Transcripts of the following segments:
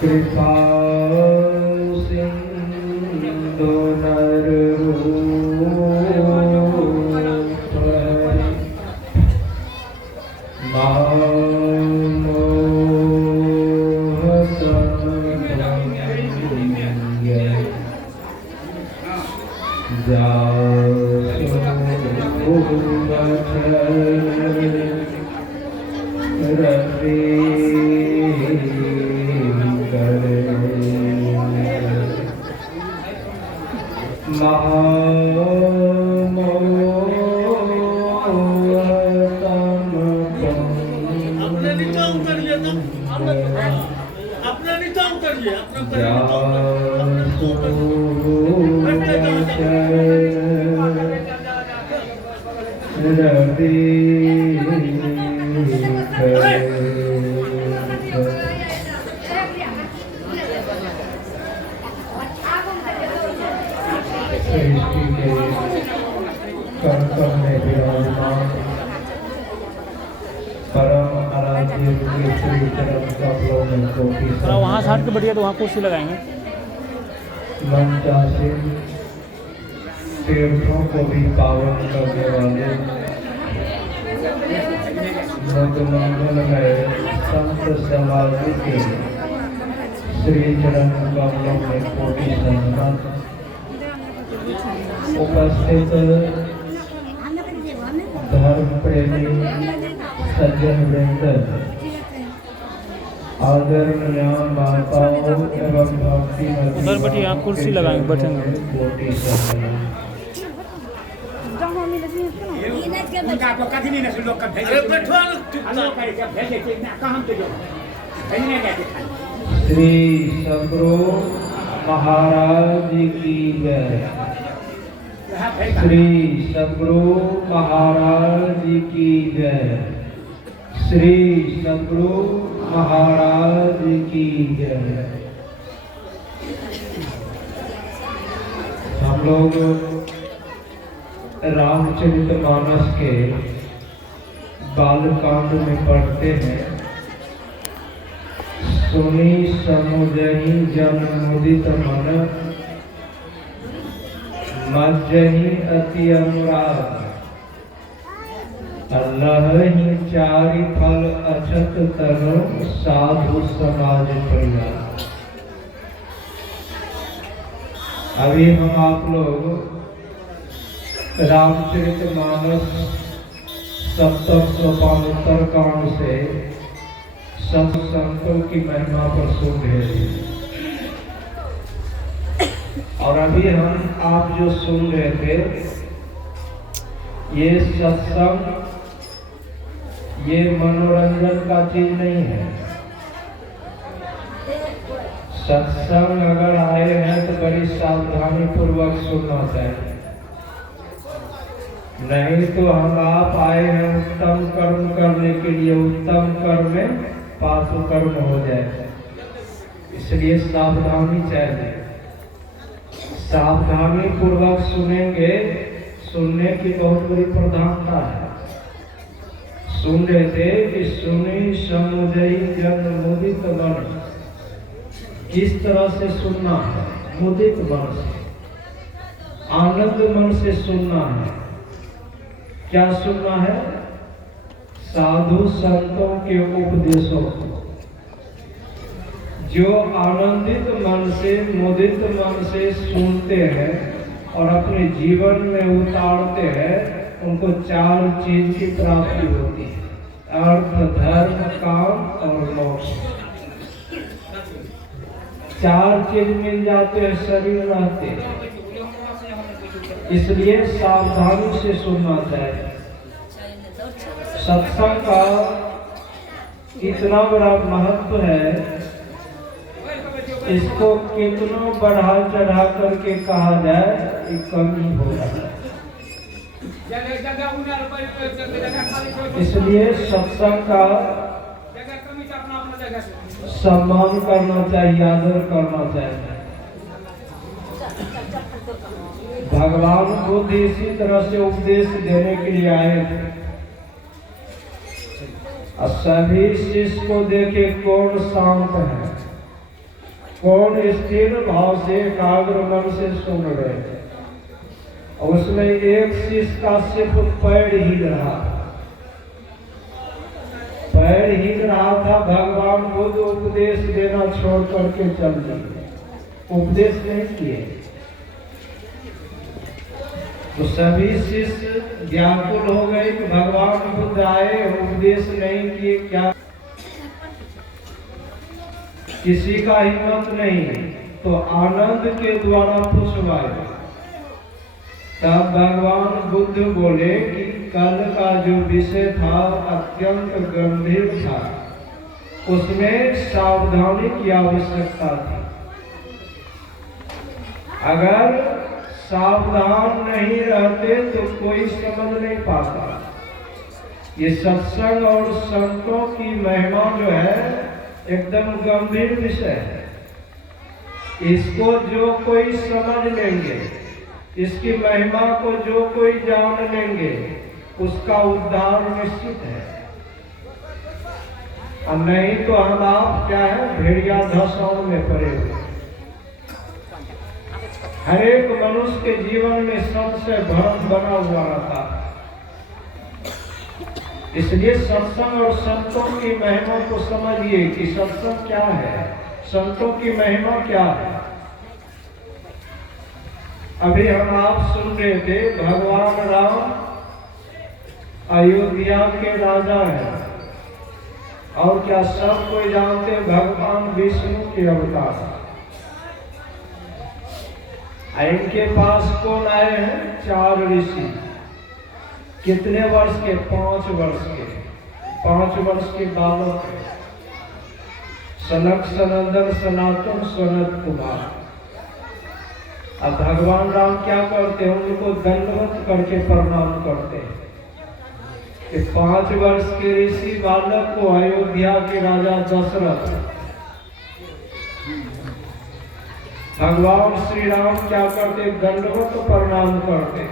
कृपा सिंधु वहाँ से हट के बढ़िया तो वहाँ कुर्सी लगाएंगे। तीर्थों को भी पावन करने वाले संत समाज के श्री चरण कमलों में कोटि संत उपस्थित धर्म प्रेमी सज्जन वृंद, आदरणीय माताओं एवं भक्ति उधर बैठिए, यहाँ कुर्सी लगाएंगे, बैठेंगे। श्री सद्गुरु महाराज की जय। श्री सद्गुरु महाराज की जय। श्री सद्गुरु महाराज की जय। हम लोग रामचरितमानस के बालकांड में पढ़ते हैं, सुनी समुझहि जन मुदित मन, मज्जहि अति अनुराग, लहहि चारि फल अछत तनु, साधु समाज परिवार। अभी हम आप लोग रामचरितमानस सप्तम सोपान उत्तर कांड से सब संतों की महिमा पर सुन रहे थे। और अभी हम आप जो सुन रहे थे, ये सत्संग ये मनोरंजन का चीज नहीं है। सत्संग अगर आए हैं तो बड़ी सावधानी पूर्वक सुनना चाहिए, नहीं तो हम आप आए हैं उत्तम कर्म करने के लिए, उत्तम कर्म में पाप कर्म हो जाए, इसलिए सावधानी चाहिए। सावधानी पूर्वक सुनेंगे, सुनने की बहुत बड़ी प्रधानता है। सुन रहे थे कि सुनी समुझहि जन मुदित मन, किस तरह से सुनना है? मुदित मन से, आनंद मन से सुनना है। क्या सुनना है? साधु संतों के उपदेशों को। जो आनंदित मन से, मुदित मन से सुनते हैं और अपने जीवन में उतारते हैं, उनको चार चीज की प्राप्ति होती है: अर्थ, धर्म, काम और मोक्ष। चार चीज मिल जाते हैं शरीर रहते। इसलिए सावधानी से सुनना चाहिए। सत्संग का इतना बड़ा महत्व है, इसको कितना बढ़ा चढ़ा करके कहा जाए कि कम ही होगा। इसलिए सत्संग का सम्मान करना चाहिए, आदर करना चाहिए। भगवान बुद्ध इसी तरह से उपदेश देने के लिए आए थे। और सभी शिष्य को देखे कौन शांत है, कौन स्थिर भाव से एकाग्र मन से सुन रहे थे। और उसमें एक शिष्य का सिर्फ पैर हिल रहा, पैर हिल रहा था। भगवान बुद्ध उपदेश देना छोड़ करके चल दिए, उपदेश नहीं किए। तो सभी शिष्य व्याकुल हो गए कि भगवान बुद्ध आए, उपदेश नहीं किए, क्या किसी का हिम्मत नहीं। तो आनंद के द्वारा पूछवाए। तब भगवान बुद्ध बोले कि कल का जो विषय था अत्यंत गंभीर था, उसमें सावधानी की आवश्यकता थी। अगर सावधान नहीं रहते तो कोई समझ नहीं पाता। ये सत्संग और संतों की महिमा जो है एकदम गंभीर विषय है। इसको जो कोई समझ लेंगे, इसकी महिमा को जो कोई जान लेंगे, उसका उद्धार निश्चित है। और नहीं तो हम आप क्या है, भेड़िया धसाओं में पड़े हुए। हर एक मनुष्य के जीवन में सबसे भ्रम बना हुआ रहता है। इसलिए सत्संग और संतों की महिमा को समझिए कि सत्संग क्या है, संतों की महिमा क्या है। अभी हम आप सुन रहे थे, भगवान राम अयोध्या के राजा हैं। और क्या सब कोई जानते, भगवान विष्णु के अवतार। इनके पास कौन आए हैं? 4 ऋषि। कितने वर्ष के? 5 वर्ष के। 5 वर्ष के बालक है। सनक सनंदन सनातन सनत कुमार। अब भगवान राम क्या करते हैं? उनको दंडवत करके प्रणाम करते हैं कि 5 वर्ष के ऋषि बालक को अयोध्या के राजा दशरथ, भगवान श्री राम क्या करते? दंडवत प्रणाम करते।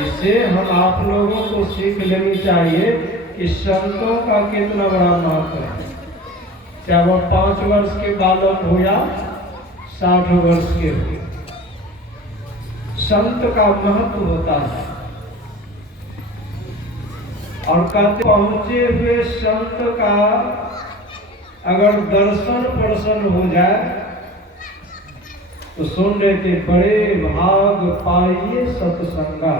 इससे हम आप लोगों को सीख लेनी चाहिए कि संतों का कितना बड़ा महत्व है। चाहे वह 5 वर्ष के बालक हो या 60 वर्ष के हो, संत का महत्व होता है। और कहते पहुंचे हुए संत का अगर दर्शन प्रसन्न हो जाए तो सुन रहे थे, बड़े भाग पाइए सत्संगा,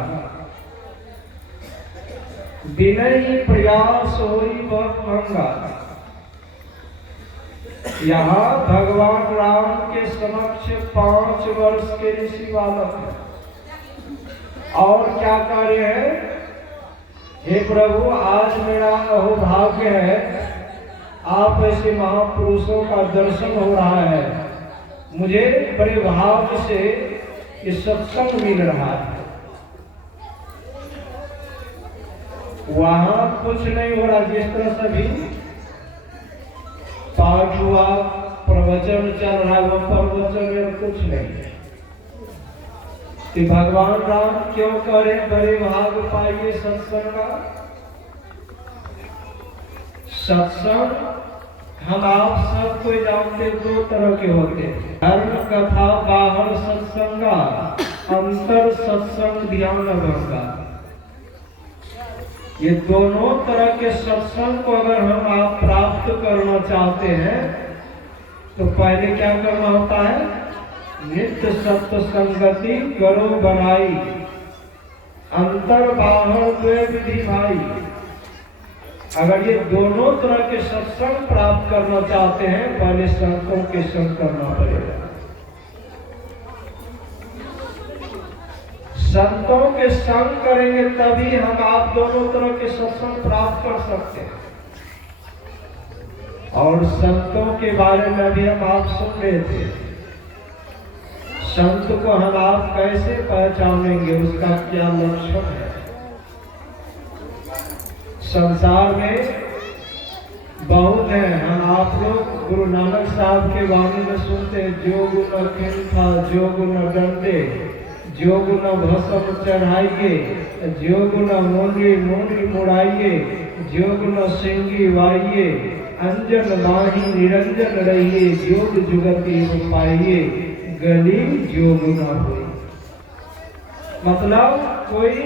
विनय प्रयास होई भंगा। यहाँ भगवान राम के समक्ष 5 वर्ष के ऋषि बालक है। और क्या कार्य है? हे प्रभु, आज मेरा अहोभाग्य है, आप ऐसे महापुरुषों का दर्शन हो रहा है। मुझे बड़े भाव से ये सत्संग मिल रहा है। वहां कुछ नहीं हो रहा। जिस तरह से भी पाठ हुआ, प्रवचन चल रहा है, वो प्रवचन में कुछ नहीं। कि भगवान राम क्यों करे बड़े भाग पाइए सत्संग का? सत्संग हम आप सब कोई जानते 2 तरह के होते हैं, धर्म कथा बाहर सत्संगा, अंतर सत्संग ध्यान भंगा। ये दोनों तरह के सत्संग को अगर हम आप प्राप्त करना चाहते हैं तो पहले क्या करना होता है? नित्य सत्य संगति करो बनाई, अंतर बाहर द्वय विधि भाई। अगर ये दोनों तरह के सत्संग प्राप्त करना चाहते हैं, पहले संतों के संग करना पड़ेगा। संतों के संग करेंगे तभी हम आप दोनों तरह के सत्संग प्राप्त कर सकते हैं। और संतों के बारे में भी हम आप सुन रहे थे। संत को हम आप कैसे पहचानेंगे, उसका क्या लक्षण है। संसार में बहुत है, हम आप लोग गुरु नानक साहब के वाणी में सुनते हैं, जो गुण खिंथा जो गुण डंडे, जो गुण भस्म चढ़ाइए, जो गुण मोरी मोरी मुड़ाइए, जो गुण सिंगी वाइये, अंजन बाही निरंजन रहिए, जोग जुगति पाइए, गली जोग न हुई। मतलब कोई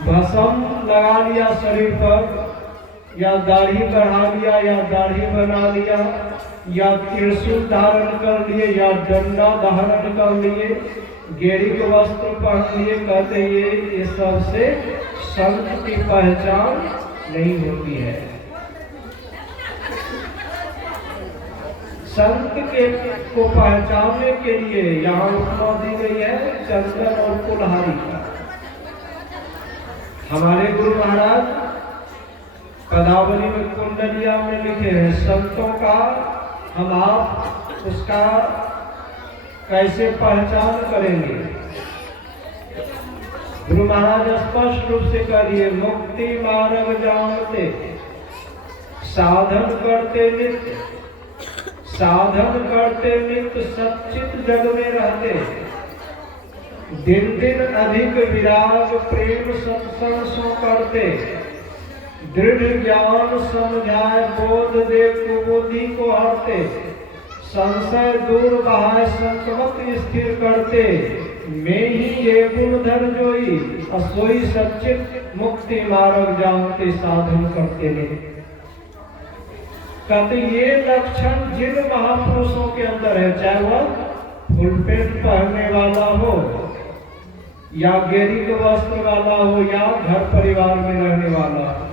भस्म लगा लिया शरीर पर, या दाढ़ी बढ़ा लिया, या दाढ़ी बना लिया, या त्रिशूल धारण कर लिए, या डंडा धारण कर लिए, गेड़ी के वस्त्र पहन लिए, कहते ये सबसे संत की पहचान नहीं होती है। संत के को पहचानने के लिए यहाँ उपमा दी गई है चंदन और कुल्हाड़ी का। हमारे गुरु महाराज पदावली में कुंडलिया में लिखे हैं, संतों का हम आप उसका कैसे पहचान करेंगे। गुरु महाराज स्पष्ट रूप से कह दिए, मुक्ति मार्ग जानते, साधन करते नित्य, साधन करते नित्य, सच्चित जग में रहते, दिन दिन अधिक विराग प्रेम सत्संग सो करते, दृढ़ ज्ञान समझाए बोध दे कुबोधि को हरते, संशय दूर बहाय संतमत स्थिर करते, में ही ये गुण धर जोई, असोई सच्चित मुक्ति मार्ग जानते, साधन करते ने। कहते ये लक्षण जिन महापुरुषों के अंदर है, चाहे वह फुल पेंट पहनने वाला हो, या गेरी के वस्त्र वाला हो, या घर परिवार में रहने वाला हो,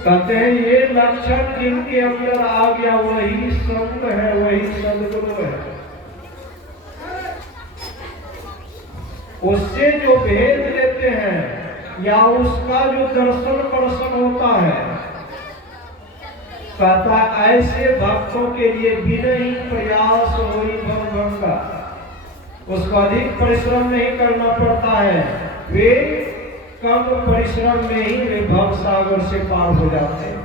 कहते हैं ये लक्षण जिनके अंदर आ गया वही संत है, वही सदगुरु है। उससे जो भेद लेते हैं या उसका जो दर्शन पर्शन होता है, कहता ऐसे भक्तों के लिए विनयी प्रयास होई भंगा, उसको अधिक परिश्रम नहीं करना पड़ता है, वे कम परिश्रम में ही वे भव सागर से पार हो जाते हैं।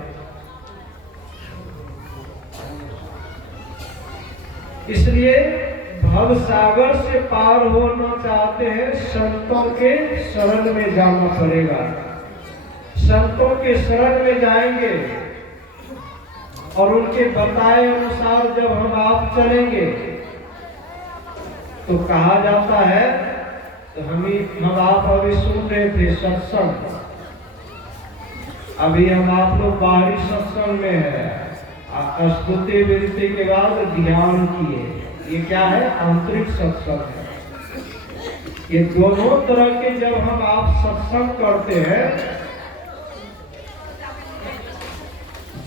इसलिए भव सागर से पार होना चाहते हैं, संतों के शरण में जाना पड़ेगा। संतों के शरण में जाएंगे और उनके बताए अनुसार जब हम आप चलेंगे तो कहा जाता है, तो हम आप अभी सुन रहे थे सत्संग, अभी हम आप लोग बाहरी सत्संग में है, स्तुति विनती के बाद ध्यान किए, ये क्या है, आंतरिक सत्संग है। ये दोनों तरह के जब हम आप सत्संग करते हैं,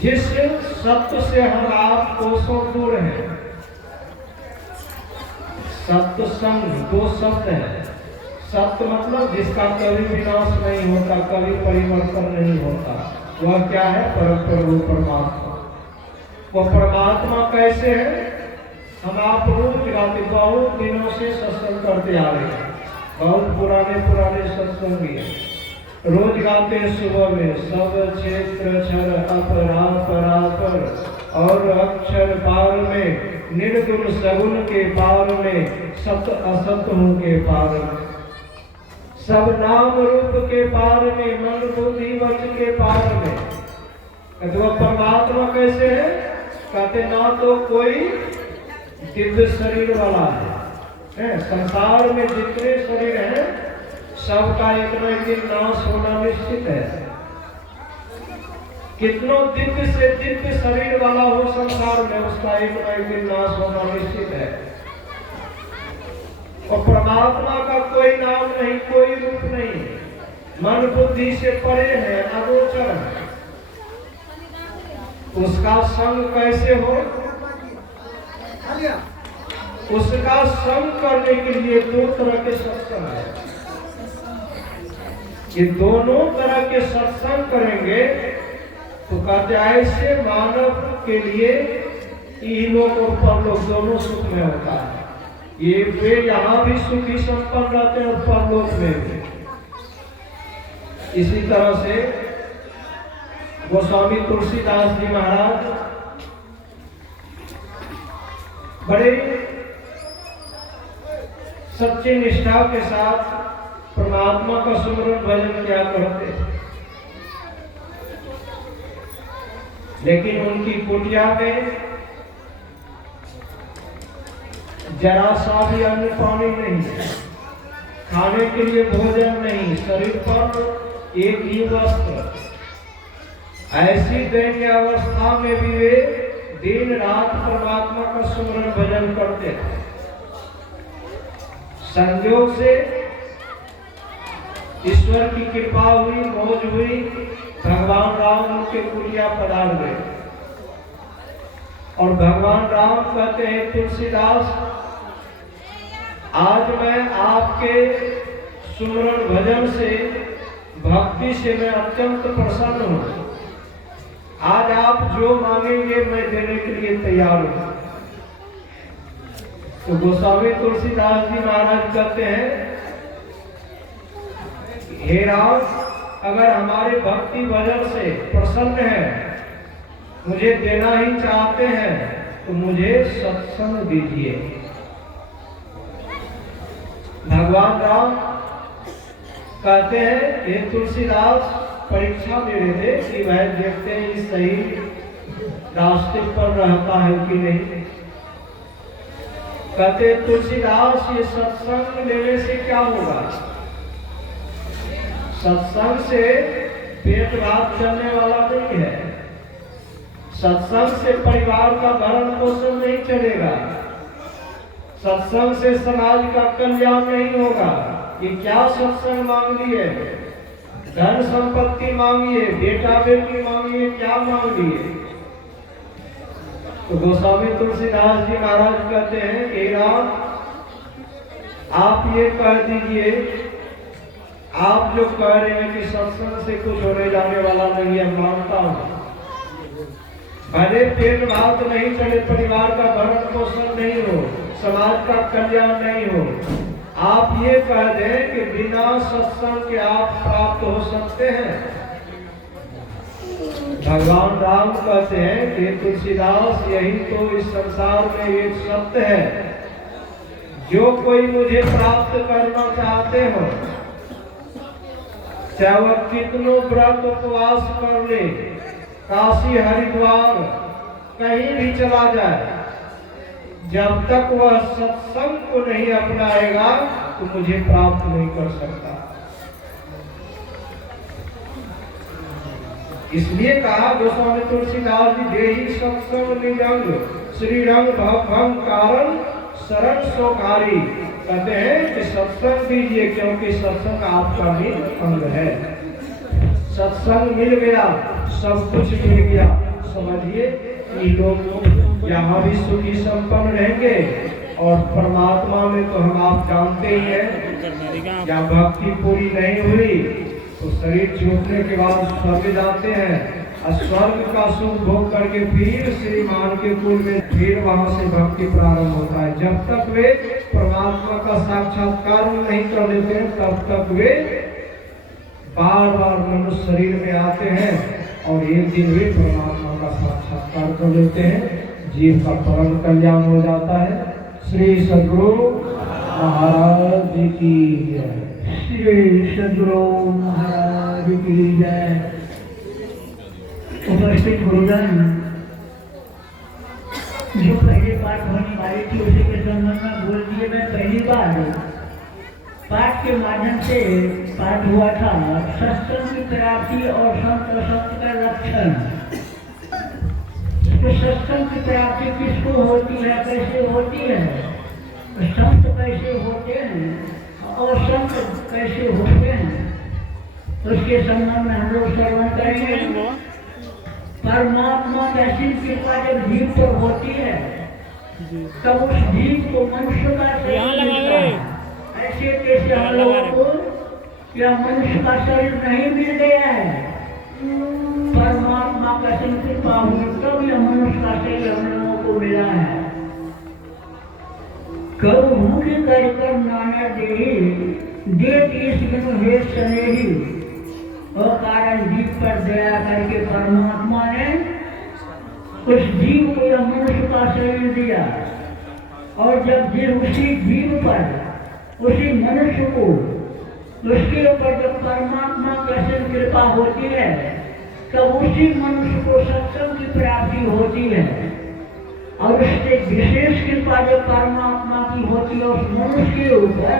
जिस सत्य से हम आप कोसों दूर हैं, सत्संग दो शब्द है। सत्य मतलब जिसका कभी विनाश नहीं होता, कभी परिवर्तन नहीं होता, वह क्या है, परम प्रभु परमात्मा। वह परमात्मा कैसे है, हम आप रोज गाते, बहुत दिनों से सत्संग करते आ रहे हैं, बहुत पुराने सत्संगी है, रोज गाते सुबह में, सब क्षेत्र क्षर अपरापर और अक्षर पार में, निर्गुण सगुण के पार में, सत असत के पार में, सब नाम रूप के पार में, मन बुद्धि वच के पार में। तो परमात्मा कैसे है, कहते ना तो कोई दिव्य शरीर वाला है, संसार में जितने शरीर हैं सबका एक न एक दिन नाश होना निश्चित है। कितनों दिव्य से दिव्य शरीर वाला हो संसार में, उसका एक न एक दिन नाश होना निश्चित है। और परमात्मा का कोई नाम नहीं, कोई रूप नहीं, मन बुद्धि से परे है, अगोचर है। उसका संग कैसे हो, उसका संग करने के लिए दो तरह के सत्संग है। ये दोनों तरह के सत्संग करेंगे तो कहते ऐसे मानव के लिए इहलोक और परलोक दोनों सुख में होता है। ये वे यहाँ भी सुखी संपन्न रहते हैं और परलोक में भी। इसी तरह से गोस्वामी तुलसीदास जी महाराज बड़े सच्ची निष्ठा के साथ परमात्मा का सुमरन भजन किया करते थे, लेकिन उनकी कुटिया में जरा सा भी अन्न पानी नहीं, खाने के लिए भोजन नहीं, शरीर पर एक ही वस्त्र। ऐसी दयनीय अवस्था में भी वे दिन रात परमात्मा का सुमरन भजन करते थे। संयोग से ईश्वर की कृपा हुई, मौज हुई, भगवान राम उनके कुटिया पधार गए और भगवान राम कहते हैं तुलसीदास, आज मैं आपके सुमरन भजन से, भक्ति से मैं अत्यंत प्रसन्न हूँ। आज आप जो मांगेंगे मैं देने के लिए तैयार हूँ। तो गोस्वामी तुलसीदास जी महाराज कहते हैं, हे राम, अगर हमारे भक्ति भजन से प्रसन्न है, मुझे देना ही चाहते हैं, तो मुझे सत्संग दीजिए। भगवान राम कहते हैं, हे तुलसीदास, परीक्षा मेरे दे कि वह देखते हैं इस सही रास्ते पर रहता है कि नहीं। कहते तुलसीदास, ये सत्संग लेने से क्या होगा? सत्संग से पेट भात चलने वाला नहीं है। सत्संग से परिवार का भरण पोषण नहीं चलेगा। सत्संग से समाज का कल्याण नहीं होगा। ये क्या सत्संग मांग लिए? धन संपत्ति मांगिए, बेटा बेटी मांगिए, क्या मांग लिए? तो गोस्वामी तुलसीदास जी महाराज कहते हैं, हे राम, आप ये कह दीजिए, आप जो कह रहे हैं कि सत्संग से कुछ होने जाने वाला नहीं है, मानता हूं। भले पेट भात नहीं चले, परिवार का भरण पोषण नहीं हो, समाज का कल्याण नहीं हो, आप ये कह दें कि बिना सत्संग के आप प्राप्त हो सकते हैं। भगवान राम कहते हैं कि तुलसीदास, यही तो इस संसार में एक सत्य है। जो कोई मुझे प्राप्त करना चाहते हो, चाहे वह कितनों व्रत उपवास कर ले, काशी हरिद्वार कहीं भी चला जाए, जब तक वह सत्संग को नहीं अपनाएगा तो मुझे प्राप्त नहीं कर सकता। इसलिए कहा गोस्वामी तुलसीदास जी, देहि सत्संग निजंग श्रीरंग भवभंग कारण शरण सोकारी। कहते हैं कि सत्संग दीजिए, क्योंकि सत्संग आपका भी अंग है। सत्संग मिल गया, सब कुछ मिल गया। समझिए कि लोग यहाँ भी सुखी संपन्न रहेंगे और परमात्मा में तो हम आप जानते ही हैं, या भक्ति पूरी नहीं हुई तो शरीर छूटने के बाद स्वर्ग जाते हैं और स्वर्ग का सुख भोग करके फिर श्रीमान के कुल में फिर वहां से भक्ति प्रारंभ होता है। जब तक वे परमात्मा का साक्षात्कार नहीं कर लेते हैं, तब तक वे बार बार मनुष्य शरीर में आते हैं और एक दिन वे परमात्मा का साक्षात्कार कर लेते हैं। जीव का परम कल्याण हो जाता है। श्री सद्गुरु महाराज की जय। श्री सद्गुरु महाराज की जय। उपस्थित गुरुजन, जो पहले पाठ होने वाली थी उसी के संबंध में बोल दिए। मैं पहली बार पाठ के माध्यम से पाठ हुआ था सत्संग की प्राप्ति और संत असंत का लक्षण। तो सत्संग की प्राप्ति किसको होती है, कैसे होती है, संत कैसे होते हैं और संत कैसे होते हैं, उसके संबंध में हम लोग श्रवण करेंगे। परमात्मा की असीम कृपा जब जीव पर होती है जी तब उस जीव को मनुष्य का शरीर यहाँ लगा मिलता रे। है। ऐसे कैसे हम लोगों को यह मनुष्य का शरीर नहीं मिल गया है, परमात्मा का कृपा हुई तब यह मनुष्य का शरीर हम लोगों को मिला है। कब मुख्य कर नाना दे तीस बिनु हे सनेही, और कारण जीव पर दया करके परमात्मा ने उस जीव को यह मनुष्य का शरीर दिया। और जब जीव उसी जीव पर, उसी मनुष्य को, उसके ऊपर जब परमात्मा की कृपा होती है, तब उसी मनुष्य को सत्संग की प्राप्ति होती है। और उससे विशेष कृपा जब परमात्मा की होती है उस मनुष्य के ऊपर,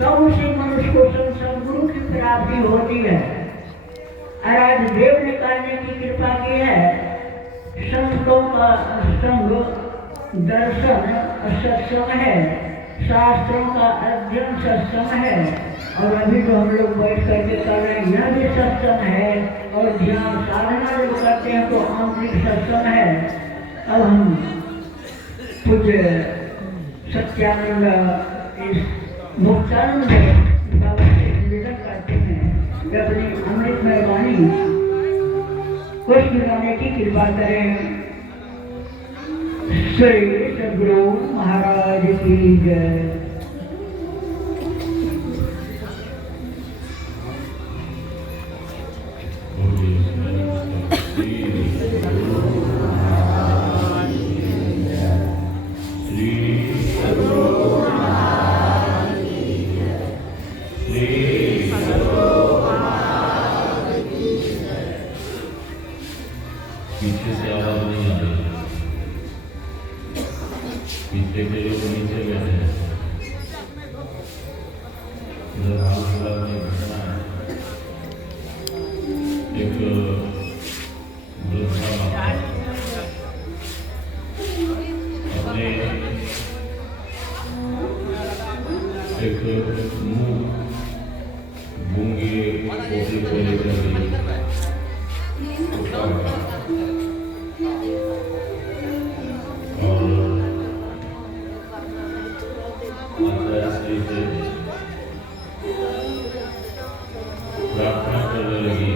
तब उसी मनुष्य को सत्संग की प्राप्ति होती है। आज देव ने करने की कृपा की है, संतों का संग दर्शन सत्संग है, शास्त्रों का अध्ययन सत्संग है, और अभी जो हम लोग बैठ करके कर रहे हैं यह भी सत्संग है, और ध्यान साधना जब करते हैं तो आंतरिक सत्संग है। अब हम पूज्य सत्यानंद इस मुक्तानंद बाबा से निवेदन करते हैं कि अपनी अमृतमय वाणी कुछ गिराने की कृपा करें। श्री सद्गुरु महाराज की जय। पीछे से आवाज नहीं आ रही, पीछे के लोग नीचे बैठे हैं, इधर हाउसफुल में घटना है। एक वृद्धा अपने एक मुंह गूंगे पोते को लेकर गई। प्रार्थना करने लगी